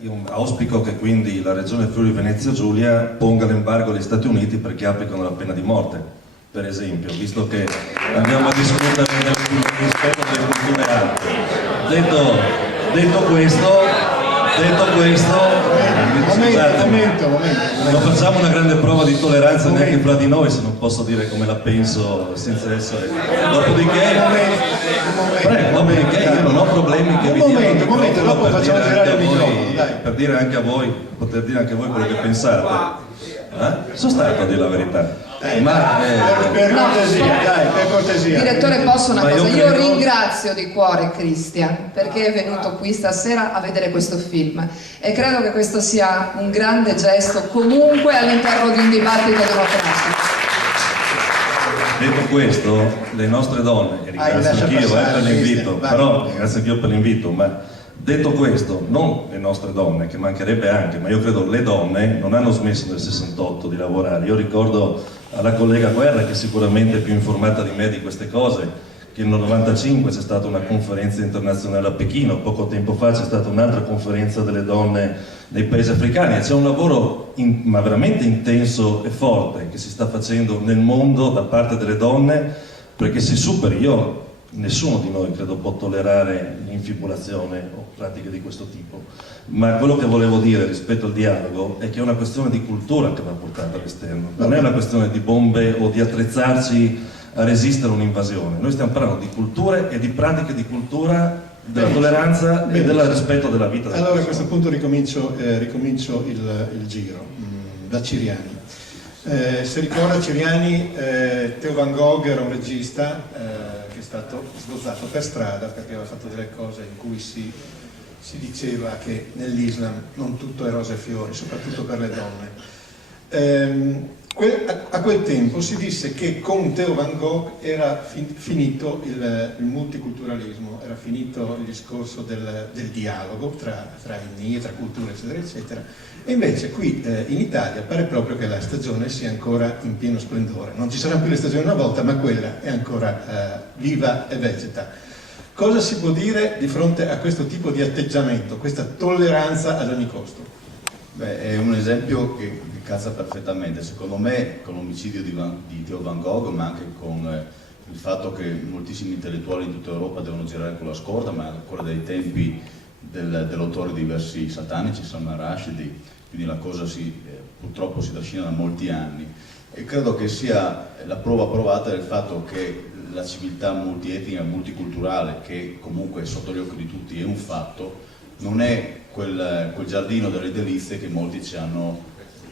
Io auspico che quindi la regione Friuli Venezia Giulia ponga l'embargo agli Stati Uniti perché applicano la pena di morte, per esempio, visto che andiamo a discutere del rispetto delle culture altre. Detto questo, scusate, non facciamo una grande prova di tolleranza neanche fra di noi, se non posso dire come la penso senza essere. Dopodiché io non ho problemi che vi diano per dire anche a voi, poter dire anche a voi quello che pensate. Sono stato a dire la verità. Per cortesia. Direttore, posso una cosa? Io credo... ringrazio di cuore Cristian perché è venuto qui stasera a vedere questo film e credo che questo sia un grande gesto comunque all'interno di un dibattito democratico. Detto questo, le nostre donne, e ringrazio anch'io per l'invito, ma detto questo, non le nostre donne, che mancherebbe anche, ma io credo le donne non hanno smesso nel 68 di lavorare. Io ricordo alla collega Guerra, che sicuramente è più informata di me di queste cose, che nel 95 c'è stata una conferenza internazionale a Pechino, poco tempo fa c'è stata un'altra conferenza delle donne nei paesi africani, e c'è un lavoro ma veramente intenso e forte che si sta facendo nel mondo da parte delle donne perché si superi. Nessuno di noi credo può tollerare l'infibulazione o pratiche di questo tipo, ma quello che volevo dire rispetto al dialogo è che è una questione di cultura che va portata all'esterno, non è una questione di bombe o di attrezzarci a resistere a un'invasione. Noi stiamo parlando di culture e di pratiche di cultura, della tolleranza e del rispetto della vita. Allora a questo punto ricomincio il giro da Ciriani. Se ricorda Ciriani, Theo Van Gogh era un regista che è stato sgozzato per strada perché aveva fatto delle cose in cui si diceva che nell'Islam non tutto è rose e fiori, soprattutto per le donne. A quel tempo si disse che con Theo Van Gogh era finito il multiculturalismo, era finito il discorso del dialogo tra etnie, tra culture, eccetera, eccetera. E invece qui in Italia pare proprio che la stagione sia ancora in pieno splendore. Non ci saranno più le stagioni una volta, ma quella è ancora viva e vegeta. Cosa si può dire di fronte a questo tipo di atteggiamento, questa tolleranza ad ogni costo? È un esempio che calza perfettamente, secondo me, con l'omicidio di Theo Van Gogh, ma anche con il fatto che moltissimi intellettuali in tutta Europa devono girare con la scorta, ma ancora dai tempi dell'autore di versi satanici, Salman Rushdie, quindi la cosa purtroppo si trascina da molti anni. E credo che sia la prova provata del fatto che la civiltà multietnica, multiculturale, che comunque sotto gli occhi di tutti è un fatto, non è quel giardino delle delizie che molti ci hanno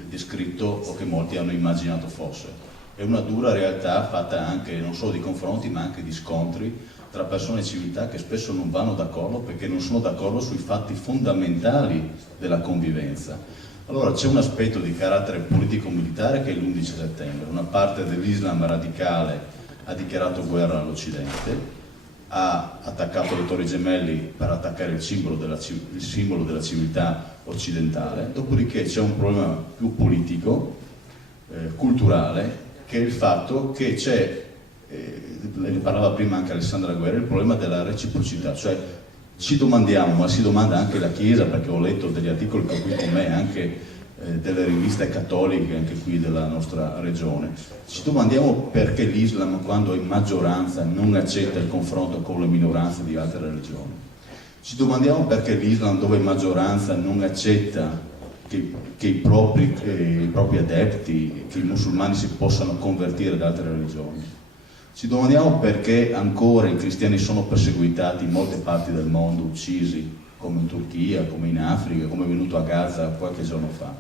descritto o che molti hanno immaginato fosse. È una dura realtà fatta anche non solo di confronti ma anche di scontri tra persone e civiltà che spesso non vanno d'accordo perché non sono d'accordo sui fatti fondamentali della convivenza. Allora c'è un aspetto di carattere politico-militare che è l'11 settembre. Una parte dell'Islam radicale ha dichiarato guerra all'Occidente, ha attaccato le Torri Gemelli per attaccare il simbolo della civiltà occidentale, dopodiché c'è un problema più politico, culturale, che è il fatto che c'è, ne parlava prima anche Alessandra Guerra, il problema della reciprocità, cioè ci domandiamo, ma si domanda anche la Chiesa, perché ho letto degli articoli che qui con me, anche delle riviste cattoliche anche qui della nostra regione, ci domandiamo perché l'Islam, quando è in maggioranza, non accetta il confronto con le minoranze di altre religioni. Ci domandiamo perché l'Islam, dove è maggioranza, non accetta che i propri adepti, che i musulmani si possano convertire da altre religioni. Ci domandiamo perché ancora i cristiani sono perseguitati in molte parti del mondo, uccisi, come in Turchia, come in Africa, come è venuto a Gaza qualche giorno fa.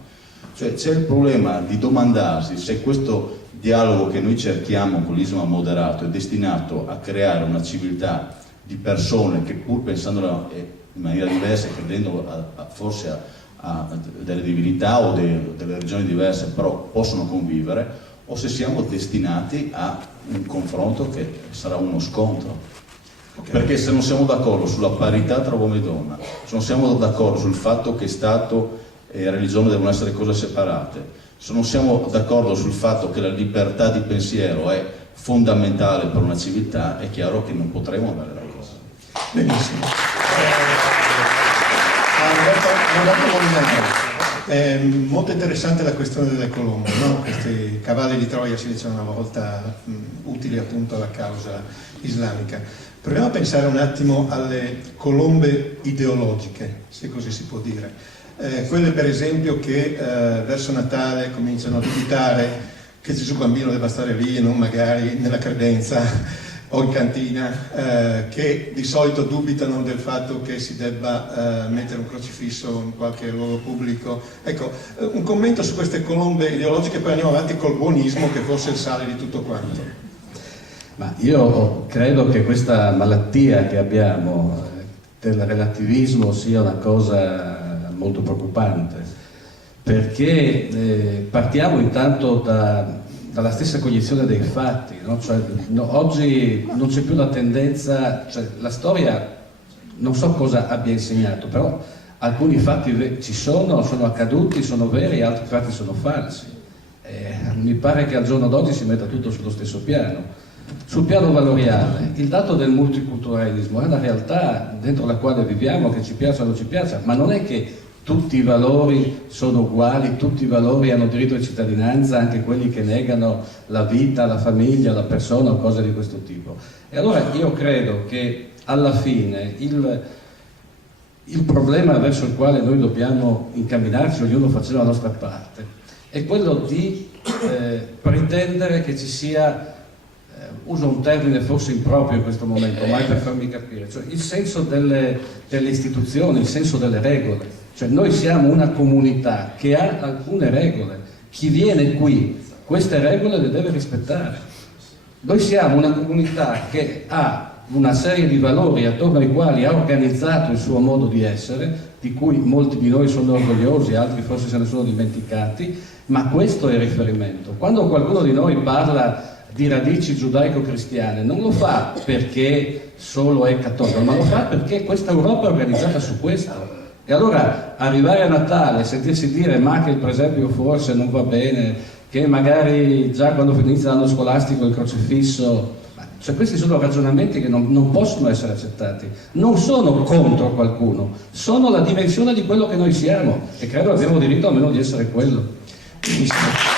Cioè c'è il problema di domandarsi se questo dialogo che noi cerchiamo con l'Islam moderato è destinato a creare una civiltà di persone che, pur pensandola in maniera diversa, credendo forse a delle divinità o delle religioni diverse, però possono convivere, o se siamo destinati a un confronto che sarà uno scontro. Perché se non siamo d'accordo sulla parità tra uomo e donna, se non siamo d'accordo sul fatto che Stato e religione devono essere cose separate, se non siamo d'accordo sul fatto che la libertà di pensiero è fondamentale per una civiltà, è chiaro che non potremo andare d'accordo. Benissimo. È molto interessante la questione delle colombe, no? Questi cavalli di Troia si diceva una volta, utili appunto alla causa islamica. Proviamo a pensare un attimo alle colombe ideologiche, se così si può dire. Quelle per esempio che verso Natale cominciano a dubitare che Gesù bambino debba stare lì e non magari nella credenza o in cantina, che di solito dubitano del fatto che si debba mettere un crocifisso in qualche luogo pubblico. Ecco, un commento su queste colombe ideologiche, poi andiamo avanti col buonismo che forse è il sale di tutto quanto. Ma io credo che questa malattia che abbiamo del relativismo sia una cosa molto preoccupante, perché partiamo intanto dalla stessa cognizione dei fatti, no? Cioè, oggi non c'è più la tendenza, cioè, la storia non so cosa abbia insegnato, però alcuni fatti ci sono accaduti, sono veri, altri fatti sono falsi. Mi pare che al giorno d'oggi si metta tutto sullo stesso piano. Sul piano valoriale, il dato del multiculturalismo è una realtà dentro la quale viviamo, che ci piaccia o non ci piaccia, ma non è che tutti i valori sono uguali, tutti i valori hanno diritto di cittadinanza, anche quelli che negano la vita, la famiglia, la persona o cose di questo tipo. E allora io credo che alla fine il problema verso il quale noi dobbiamo incamminarci, ognuno facendo la nostra parte, è quello di pretendere che ci sia, uso un termine forse improprio in questo momento, mai per farmi capire, cioè il senso delle istituzioni, il senso delle regole. Cioè noi siamo una comunità che ha alcune regole, chi viene qui queste regole le deve rispettare. Noi siamo una comunità che ha una serie di valori attorno ai quali ha organizzato il suo modo di essere, di cui molti di noi sono orgogliosi, altri forse se ne sono dimenticati, ma questo è il riferimento. Quando qualcuno di noi parla di radici giudaico-cristiane non lo fa perché solo è cattolico, ma lo fa perché questa Europa è organizzata su questo. E allora arrivare a Natale e sentirsi dire ma che il presepio forse non va bene, che magari già quando inizia l'anno scolastico il crocifisso, cioè questi sono ragionamenti che non possono essere accettati, non sono contro qualcuno, sono la dimensione di quello che noi siamo e credo abbiamo diritto almeno di essere quello. Benissimo.